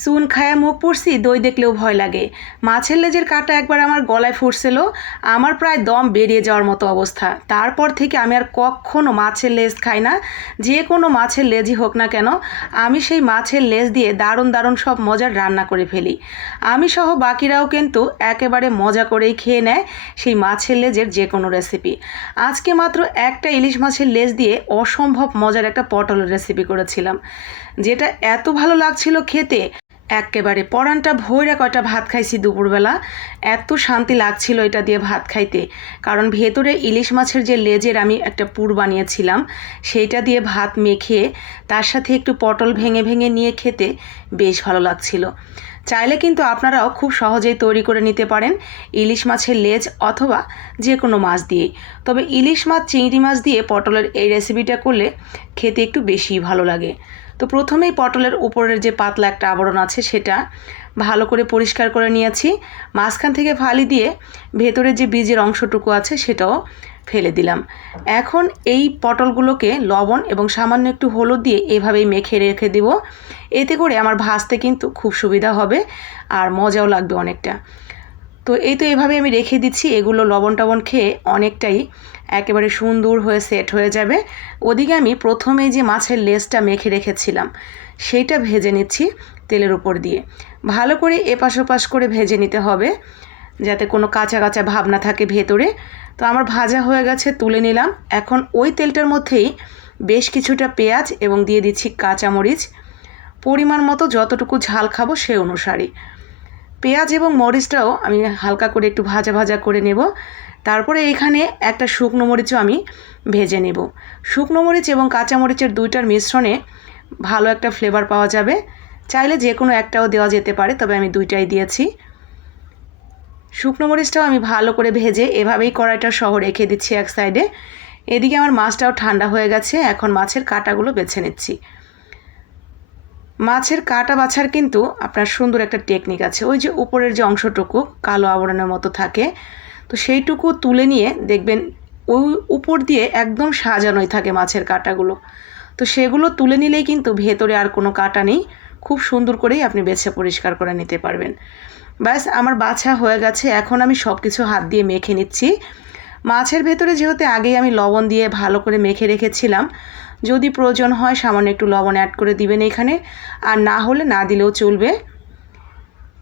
সুন খায়া মুখ পুড়ছি, দই দেখলেও ভয় লাগে। মাছের লেজের কাটা একবার আমার গলায় ফুটছিল আমার প্রায় দম বেরিয়ে যাওয়ার মতো অবস্থা। তারপর থেকে আমি আর কখনো মাছের লেজ খাই না, যে কোনো মাছের লেজই হোক না কেন, আমি সেই মাছের লেজ দিয়ে দারুণ দারুণ সব মজার রান্না করে ফেলি। আমি সহ বাকিরাও কিন্তু একেবারে মজা করেই খেয়ে নেয় সেই মাছের লেজের যে কোনো রেসিপি। আজকে মাত্র একটা ইলিশ মাছের লেজ দিয়ে অসম্ভব মজার একটা পটলের রেসিপি করেছিলাম, যেটা এত ভালো লাগছিল খেতে। একেবারে পরানটা ভৈরা কয়টা ভাত খাইছি দুপুরবেলা, এত শান্তি লাগছিল এটা দিয়ে ভাত খাইতে। কারণ ভেতরে ইলিশ মাছের যে লেজের আমি একটা পুর বানিয়েছিলাম, সেইটা দিয়ে ভাত মেখে তার সাথে একটু পটল ভেঙে ভেঙে নিয়ে খেতে বেশ ভালো লাগছিল। চাইলে কিন্তু আপনারাও খুব সহজেই তৈরি করে নিতে পারেন ইলিশ মাছের লেজ অথবা যে কোনো মাছ দিয়ে। তবে ইলিশ মাছ, চিংড়ি মাছ দিয়ে পটলের এই রেসিপিটা করলে খেতে একটু বেশি ভালো লাগে। তো প্রথমেই পটলের উপরের যে পাতলা একটা আবরণ আছে সেটা ভালো করে পরিষ্কার করে নিয়েছি। মাঝখান থেকে ফালি দিয়ে ভেতরের যে বীজের অংশটুকু আছে সেটাও ফেলে দিলাম। এখন এই পটলগুলোকে লবণ এবং সামান্য একটু হলুদ দিয়ে এভাবেই মেখে রেখে দেব। এতে করে আমার ভাজতে কিন্তু খুব সুবিধা হবে আর মজাও লাগবে অনেকটা। তো এই তো এভাবে আমি রেখে দিচ্ছি। এগুলো লবণ টবণ খেয়ে অনেকটাই একেবারে সুন্দর হয়ে সেট হয়ে যাবে। ওদিকে আমি প্রথমেই যে মাছের লেজটা মেখে রেখেছিলাম, সেইটা ভেজে নিচ্ছি তেলের উপর দিয়ে। ভালো করে এপাশ ওপাশ করে ভেজে নিতে হবে। যাতে কোনো কাঁচা কাঁচা ভাব না থাকে ভেতরে। তো আমার ভাজা হয়ে গেছে, তুলে নিলাম। এখন ওই তেলটার মধ্যেই বেশ কিছুটা পেঁয়াজ এবং দিয়ে দিচ্ছি কাঁচামরিচ। পরিমাণ মতো যতটুকু ঝাল খাব সে অনুসারে। পেঁয়াজ এবং মরিচটাও আমি হালকা করে একটু ভাজা ভাজা করে নেব। তারপরে এখানে একটা শুকনো মরিচও আমি ভেজে নেব। শুকনো মরিচ এবং কাঁচা মরিচের দুইটার মিশ্রণে ভালো একটা ফ্লেভার পাওয়া যাবে। চাইলে যে কোনো একটাও দেওয়া যেতে পারে, তবে আমি দুইটাই দিয়েছি। শুকনো মরিচটাও আমি ভালো করে ভেজে এভাবেই কড়াইটা সহ রেখে দিচ্ছি এক সাইডে এদিকে আমার মাছটাও ঠান্ডা হয়ে গেছে, এখন মাছের কাঁটাগুলো বেছে নিচ্ছি। মাছের কাটা বাছার কিন্তু আপনার সুন্দর একটা টেকনিক আছে। ওই যে উপরের যে অংশটুকু কালো আবরণের মতো থাকে, তো সেইটুকু তুলে নিয়ে দেখবেন ওই উপর দিয়ে একদম সাজানোই থাকে মাছের কাটাগুলো। তো সেগুলো তুলে নিলেই কিন্তু ভেতরে আর কোনো কাটা নেই, খুব সুন্দর করেই আপনি বেছে পরিষ্কার করে নিতে পারবেন। ব্যাস, আমার বাছা হয়ে গেছে, এখন আমি সব কিছু হাত দিয়ে মেখে নিচ্ছি। মাছের ভেতরে যেহেতু আগেই আমি লবণ দিয়ে ভালো করে মেখে রেখেছিলাম, যদি প্রয়োজন হয় সামান্য একটু লবণ অ্যাড করে দিবেন এখানে, আর না হলে না দিলেও চলবে।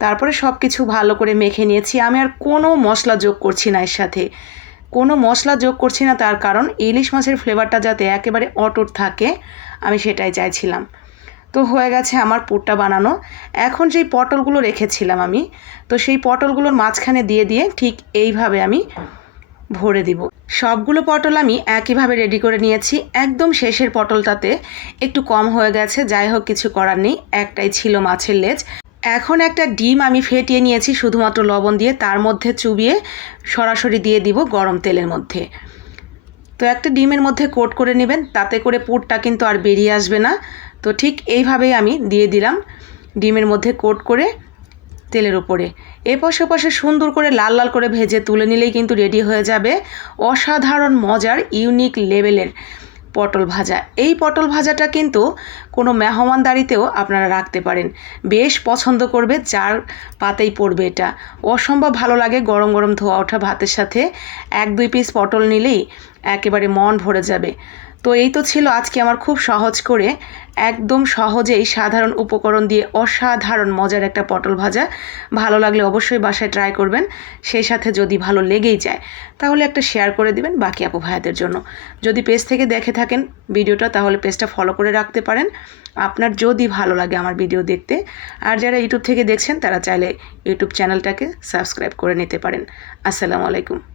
তারপরে সব কিছু ভালো করে মেখে নিয়েছি। আমি আর কোনো মশলা যোগ করছি না এর সাথে। কোনো মশলা যোগ করছি না, তার কারণ ইলিশ মাছের ফ্লেভারটা যাতে একেবারে অটুট থাকে, আমি সেটাই চাইছিলাম। তো হয়ে গেছে আমার পুরটা বানানো। এখন যেই পটলগুলো রেখেছিলাম আমি, তো সেই পটলগুলোর মাঝখানে দিয়ে দিয়ে ঠিক এইভাবে আমি ভরে দিব। সবগুলো পটল আমি একইভাবে রেডি করে নিয়েছি। একদম শেষের পটলটাতে একটু কম হয়ে গেছে, যাই হোক কিছু করার নেই, একটাই ছিল মাছের লেজ। এখন একটা ডিম আমি ফেটিয়ে নিয়েছি, শুধুমাত্র লবণ দিয়ে, তার মধ্যে চুবিয়ে সরাসরি দিয়ে দিব গরম তেলের মধ্যে। তো একটা ডিমের মধ্যে কোট করে নেবেন, তাতে করে পুরটা কিন্তু আর বেরিয়ে আসবে না। তো ঠিক এইভাবেই আমি দিয়ে দিলাম ডিমের মধ্যে কোট করে তেলের উপরে। এপাশে পাশে সুন্দর করে লাল লাল করে ভেজে তুলে নিলেই কিন্তু রেডি হয়ে যাবে অসাধারণ মজার, ইউনিক লেভেলের পটল ভাজা। এই পটল ভাজাটা কিন্তু কোনো মেহমানদারিতেও আপনারা রাখতে পারেন। বেশ পছন্দ করবে, যার পাতেই পড়বে এটা। অসম্ভব ভালো লাগে গরম গরম ধোয়া ওঠা ভাতের সাথে। এক দুই পিস পটল নিলেই একেবারে মন ভরে যাবে। তো এই তো ছিল আজকে আমার খুব সহজ করে, একদম সহজেই সাধারণ উপকরণ দিয়ে অসাধারণ মজার একটা পটল ভাজা। ভালো লাগলে অবশ্যই বাসায় ট্রাই করবেন, সেই সাথে যদি ভালো লেগেই যায়, তাহলে একটা শেয়ার করে দিবেন বাকি আপু ভাইয়াদের জন্য। যদি পেজ থেকে দেখে থাকেন ভিডিওটা, তাহলে পেজটা ফলো করে রাখতে পারেন। আপনার যদি ভালো লাগে আমার ভিডিও দেখতে, আর যারা ইউটিউব থেকে দেখছেন, তারা চাইলে ইউটিউব চ্যানেলটাকে সাবস্ক্রাইব করে নিতে পারেন। আসসালামু আলাইকুম।